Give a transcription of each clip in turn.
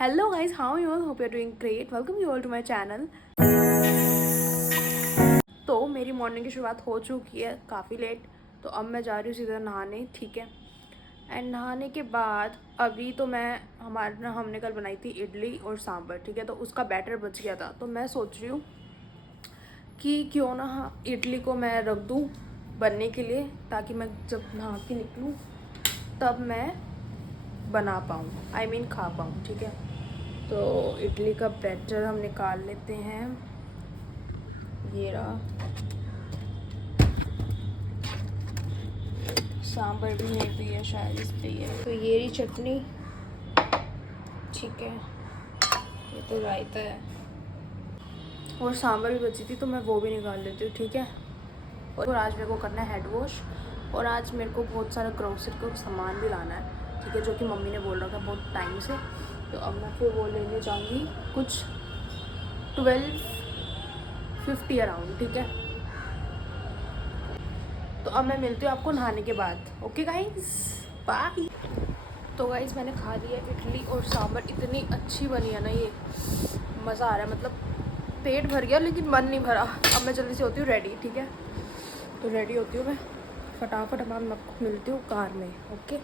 Hello guys, how are you all? Hope you're doing great. Welcome you all to my channel. तो मेरी morning की शुरुआत हो चुकी है काफ़ी लेट। तो अब मैं जा रही हूँ सीधा नहाने, ठीक है। एंड नहाने के बाद अभी तो हमने कल बनाई थी इडली और सांभर, ठीक है। तो उसका बैटर बच गया था, तो मैं सोच रही हूँ कि क्यों ना इडली को मैं रख दूँ बनने के लिए, ताकि मैं जब नहा के निकलूँ तब मैं बना पाऊँ, खा पाऊँ, ठीक है। तो इडली का बैटर हम निकाल लेते हैं। ये रहा, सांभर भी यहीं पे है, शायद इस पे ही है। तो ये रही चटनी, ठीक है। ये तो रायता है और सांभर भी बची थी, तो मैं वो भी निकाल लेती हूँ, ठीक है। और आज मेरे को करना है हेड वॉश, और आज मेरे को बहुत सारा ग्रोसरी का सामान भी लाना है, ठीक है, जो कि मम्मी ने बोल रखा है बहुत टाइम से। तो अब मैं फिर वो लेने जाऊँगी कुछ 12:50 अराउंड, ठीक है। तो अब मैं मिलती हूँ आपको नहाने के बाद। Okay guys, bye. तो गाइस मैंने खा लिया इडली और सांभर, इतनी अच्छी बनी है ना, ये मज़ा आ रहा है। मतलब पेट भर गया लेकिन मन नहीं भरा। अब मैं जल्दी से होती हूँ रेडी, ठीक है। तो रेडी होती हूँ मैं फटाफट, अब मैं आपको मिलती हूँ कार में, ओके।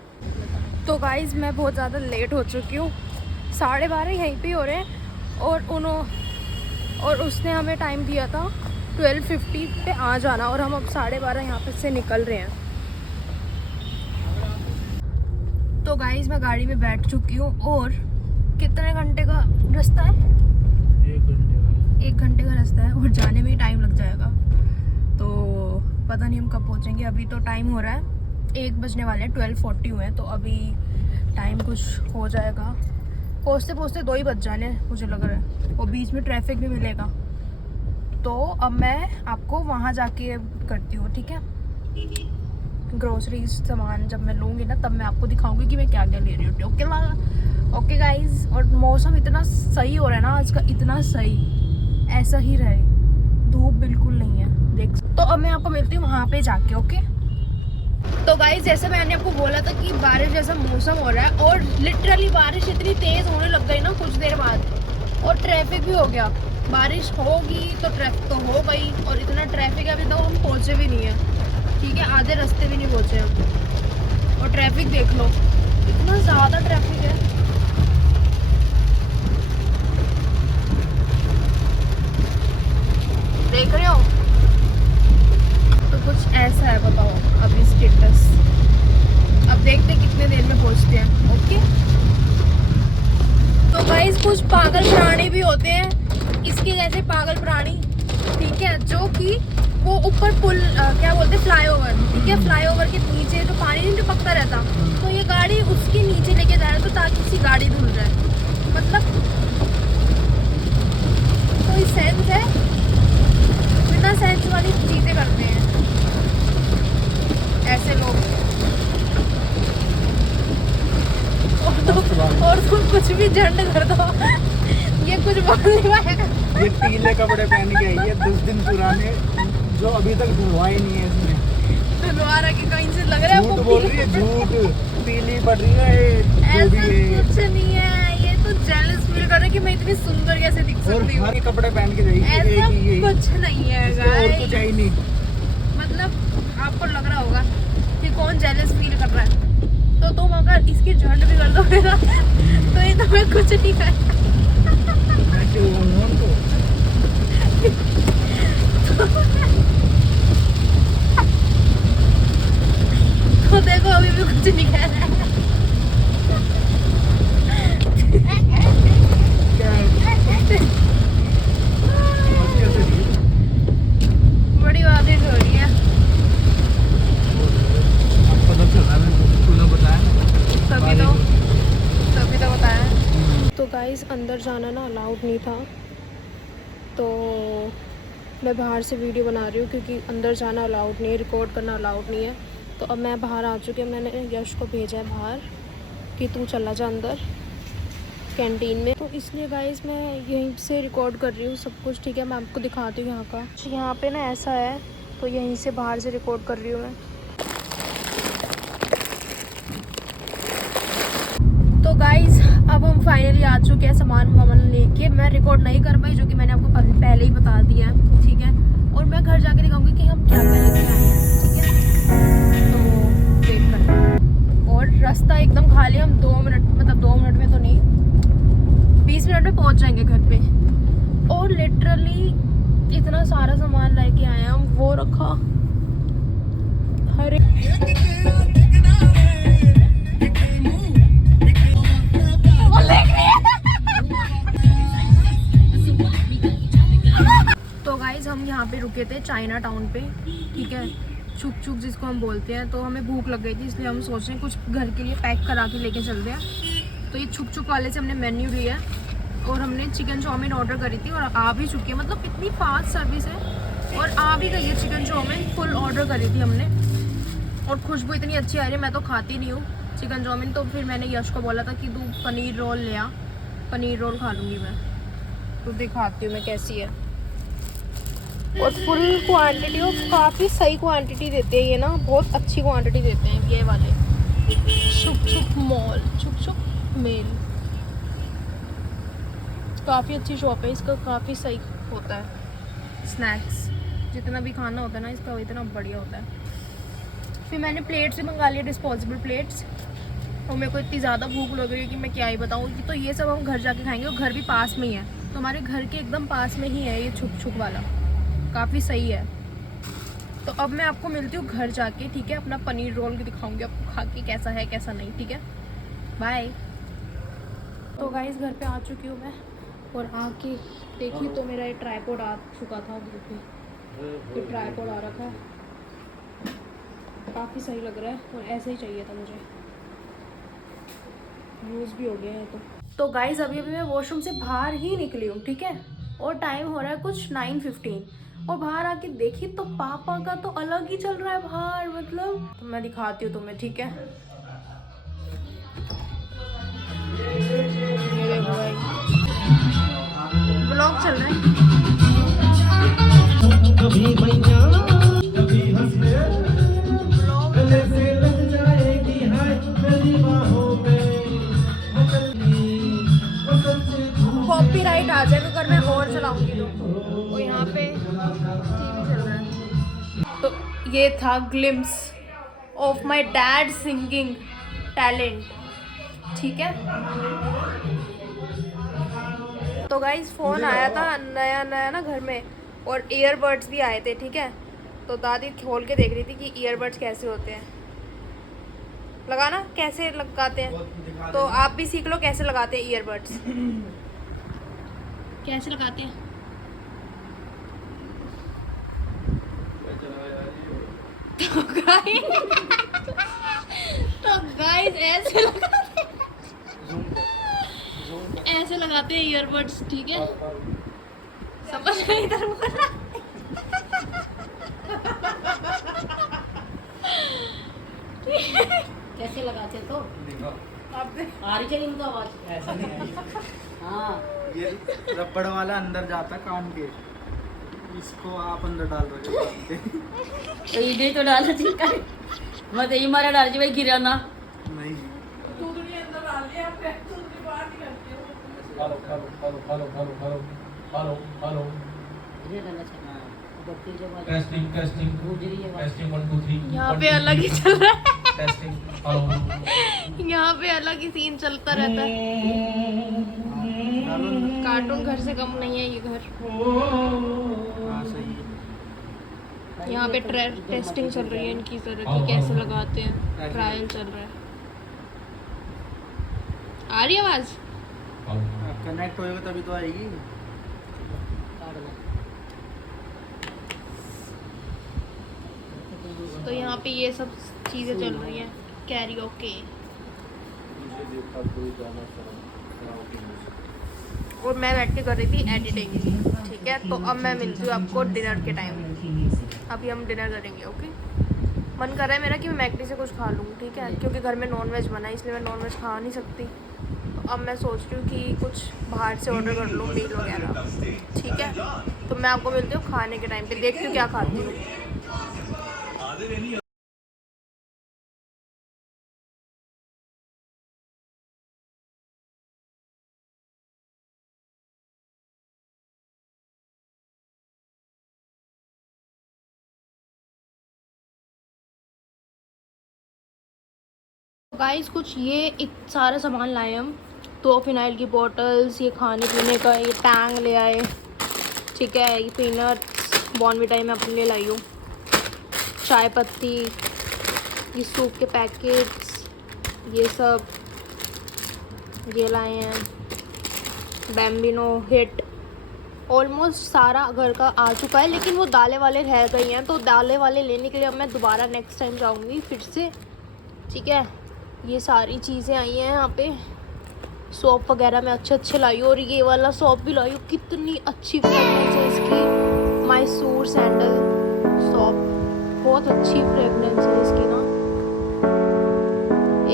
तो गाइस मैं बहुत ज़्यादा लेट हो चुकी हूँ, 12:30 यहीं पे हो रहे हैं। और उसने हमें टाइम दिया था 12:50 पे आ जाना, और हम अब 12:30 यहाँ पे से निकल रहे हैं। तो गाइस मैं गाड़ी में बैठ चुकी हूँ, और कितने घंटे का रास्ता है? 1 घंटे का रास्ता है, और जाने में ही टाइम लग जाएगा। तो पता नहीं हम कब पहुँचेंगे। अभी तो टाइम हो रहा है 1 बजने वाले हैं, 12:40 हुए हैं। तो अभी टाइम कुछ हो जाएगा, पहुँचते पहुँचते 2 ही बज जाने मुझे लग रहा है, और बीच में ट्रैफिक भी मिलेगा। तो अब मैं आपको वहाँ जाके करती हूँ, ठीक है। ग्रोसरी सामान जब मैं लूँगी ना, तब मैं आपको दिखाऊंगी कि मैं क्या क्या ले रही हूँ, ओके गाइज। और मौसम इतना सही हो रहा है ना आज का, इतना सही, ऐसा ही रहे, धूप बिल्कुल नहीं है, देख। तो अब मैं आपको मिलती हूँ वहाँ पे जाके, ओके। तो गाइज जैसे मैंने आपको बोला था कि बारिश जैसा मौसम हो रहा है, और लिटरली बारिश इतनी तेज़ होने लग गई ना कुछ देर बाद, और ट्रैफिक भी हो गया। बारिश होगी तो ट्रैफिक तो हो गई, और इतना ट्रैफिक है अभी तक हम पहुँचे भी नहीं है, ठीक है। आधे रास्ते भी नहीं पहुँचे हम, और ट्रैफिक देख लो, इतना ज़्यादा ट्रैफिक है। देख रहे हो, तो कुछ ऐसा है, बताओ अभी स्टेटस। अब देखते कितने देर में पहुँचते हैं, ओके। तो गाइस कुछ पागल प्राणी भी होते हैं, इसके जैसे पागल प्राणी, ठीक है, जो कि वो ऊपर पुल क्या बोलते हैं, फ्लाईओवर, ठीक है। फ्लाईओवर के नीचे जो पानी नहीं टपकता रहता, तो ये गाड़ी उसके नीचे लेके जा रहा है, तो ताकि उसकी गाड़ी धुल जाए। मतलब कोई सेंस है? बिना सेंस वाली चीजें करते हैं ऐसे लोग। और तुम कुछ भी झंड कर दो, ये कुछ बोल नहीं पाएगा। ये पीले कपड़े पहन के आई है 10 दिन पुराने, जो अभी तक धुलवाए नहीं है इसने। धुलवा रखी, कहीं से लग रहा है झूठ बोल रही है, झूठ पीली पड़ रही है। ऐसा कुछ नहीं है, ये तो जेलस फील कर रहा है कि मैं इतनी सुंदर कैसे दिख सकती हूँ। हर कपड़े पहन के जाएगी, ऐसा कुछ नहीं है और कुछ है ही नहीं। मतलब आपको लग रहा होगा कि कौन जेलस फील कर रहा है, तो तुम अगर इसकी झंड भी कर दोगे ना, तो ये तुम्हें कुछ नहीं करेगा। तो देखो अभी भी कुछ नहीं कह रहा है। बड़ी बातें हो रही है। तभी तो बताया। तो गाइस अंदर जाना ना अलाउड नहीं था, तो मैं बाहर से वीडियो बना रही हूँ, क्योंकि अंदर जाना अलाउड नहीं है, रिकॉर्ड करना अलाउड नहीं है। तो अब मैं बाहर आ चुकी हूँ, मैंने यश को भेजा है बाहर कि तू चला जा अंदर कैंटीन में। तो इसलिए गाइस मैं यहीं से रिकॉर्ड कर रही हूँ सब कुछ, ठीक है। मैं आपको दिखाती हूँ यहाँ का। यहाँ पे ना ऐसा है, तो यहीं से बाहर से रिकॉर्ड कर रही हूँ मैं। तो गाइस अब हम फाइनली आ चुके हैं सामान वामान लेके मैं रिकॉर्ड नहीं कर पाई, जो कि मैंने आपको पहले ही बता दिया है, ठीक है। और मैं घर जाके दिखाऊंगी कि हम क्या क्या लेके आए हैं, ठीक है। तो वेट करना। और रास्ता एकदम खाली, हम 2 मिनट, मतलब 2 मिनट में तो नहीं, 20 मिनट में पहुंच जाएंगे घर पे। और लिटरली इतना सारा सामान लेके आए हैं हम, वो रखा हर तो गाइज हम यहाँ पे रुके थे चाइना टाउन पे, ठीक है, छुक छुक जिसको हम बोलते हैं। तो हमें भूख लग गई थी, इसलिए हम सोच रहे हैं कुछ घर के लिए पैक करा के लेके चलते हैं। तो ये छुक छुक वाले से हमने मेन्यू लिया और हमने चिकन चाउमीन ऑर्डर करी थी और आ भी चुकी है, मतलब इतनी फास्ट सर्विस है और आ भी गई है चिकन चाउमीन। फुल ऑर्डर करी थी हमने और खुशबू इतनी अच्छी आ रही है। मैं तो खाती नहीं हूँ चिकन चाउमीन, तो फिर मैंने यश को बोला था कि तू पनीर रोल ले आ, पनीर रोल खा लूँगी मैं। तो दिखाती हूँ मैं कैसी है। और फुल क्वांटिटी और काफ़ी सही क्वांटिटी देते हैं ये ना, बहुत अच्छी क्वांटिटी देते हैं ये वाले। छुक छुक मॉल, छुक छुक मेल, काफ़ी अच्छी शॉप है इसका, काफ़ी सही होता है। स्नैक्स जितना भी खाना होता है ना इसका, इतना बढ़िया होता है। फिर मैंने प्लेट्स भी मंगा लिया, डिस्पोजेबल प्लेट्स। और मेरे को इतनी ज़्यादा भूख लग रही है कि मैं क्या ही बताऊँ। तो ये सब हम घर जाके खाएंगे और घर भी पास में ही है, तो हमारे घर के एकदम पास में ही है ये छुक छुक वाला, काफ़ी सही है। तो अब मैं आपको मिलती हूँ घर जाके, ठीक है। अपना पनीर रोल दिखाऊंगी आपको खा के कैसा है कैसा नहीं, ठीक है। बाय। तो गाइस घर पे आ चुकी हूँ मैं और आके देखी तो मेरा ये ट्राइपॉड आ चुका था। देखिए ये ट्राइपॉड आ रखा है, काफ़ी सही लग रहा है और ऐसा ही चाहिए था मुझे, यूज़ भी हो गया है। तो गाइस अभी मैं वॉशरूम से बाहर ही निकली हूँ, ठीक है। और टाइम हो रहा है कुछ 9:15 और बाहर आके देखी तो पापा का तो अलग ही चल रहा है बाहर, मतलब। तो मैं दिखाती हूँ तुम्हें, ठीक है। ये देखो भाई, ब्लॉग चल रहा है। कॉपीराइट आ जाएगा अगर मैं और चलाऊंगी तो यहाँ पे टीवी चल रहा है। तो ये था glimpse of my dad singing talent, ठीक है। तो गाइस फ़ोन आया था नया नया ना घर में, और ईयरबड्स भी आए थे, ठीक है। तो दादी खोल के देख रही थी कि ईयरबड्स कैसे होते हैं, लगाना कैसे लगाते हैं। तो आप भी सीख लो कैसे लगाते हैं ईयरबड्स, कैसे लगाते हैं। तो गाइस ऐसे लगाते हैं ईयरबड्स, ठीक है। समझ में इधर बोला कैसे लगाते तो आ रही चाहिए इनको आवाज ऐसा नहीं है। हाँ ये रबड़ वाला अंदर जाता कान के, इसको आप अंदर डाल रहे हो कान के। तो ये तो डालना चाहिए मत यही मारा डाल जी भाई गिरा ना नहीं ये डालना चाहिए बढ़ती जो बात टेस्टिंग टेस्टिंग गुजरी है बात। टेस्टिंग 1 2 3 यहाँ पे अलग ही चल रहा है। टेस्टिंग हेलो यहाँ पे अलग ही सीन चलता रहता है। कार्टून घर से कम नहीं है ये घर। हाँ सही है। यहाँ पे टेस्टिंग चल रही है इनकी तरह की, कैसे लगाते हैं, ट्रायल चल रहा है। आ रही है आवाज? कनेक्ट होएगा तभी तो आएगी। तो यहाँ पे ये सब चीज़ें चल रही हैं, कैरियोके। और मैं बैठ के कर रही थी एडिटिंग, ठीक है। तो अब मैं मिलती हूँ आपको डिनर के टाइम। अभी हम डिनर करेंगे, ओके। मन कर रहा है मेरा कि मैं मैकडी से कुछ खा लूँ, ठीक है, क्योंकि घर में नॉनवेज बना है, इसलिए मैं नॉनवेज खा नहीं सकती। तो अब मैं सोच रही हूँ कि कुछ बाहर से ऑर्डर कर लूँ, मील वगैरह, ठीक है। तो मैं आपको मिलती हूँ खाने के टाइम पे, देखती हूँ क्या खाती हूँ। गाइस कुछ ये सारा सामान लाए हम। 2 फिनाइल की बॉटल्स, ये खाने पीने का, ये टैंग ले आए, ठीक है। ये पीनट्स बॉर्नविटा मैं अपने लिए लाई हूँ, चाय पत्ती, ये सूप के पैकेट्स, ये सब ये लाए हैं। बैम्बिनो हिट, ऑलमोस्ट सारा घर का आ चुका है, लेकिन वो दालें वाले रह गई हैं, तो दालें वाले लेने के लिए अब मैं दोबारा नेक्स्ट टाइम जाऊँगी फिर से, ठीक है। ये सारी चीज़ें आई हैं यहाँ पे। सोप वगैरह मैं अच्छे लाई हूँ, और ये वाला सोप भी लाई हूँ। कितनी अच्छी फ्रेगनेंस है इसकी, मैसूर सैंडल सोप, बहुत अच्छी फ्रेगनेंस है इसकी ना,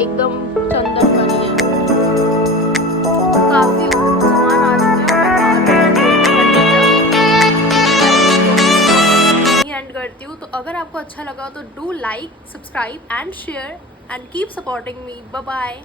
एकदम चंदन बनी है। काफ़ी सामान आ चुका है। एंड करती हूँ, तो अगर आपको अच्छा लगा तो do like, subscribe and share and keep supporting me. Bye bye.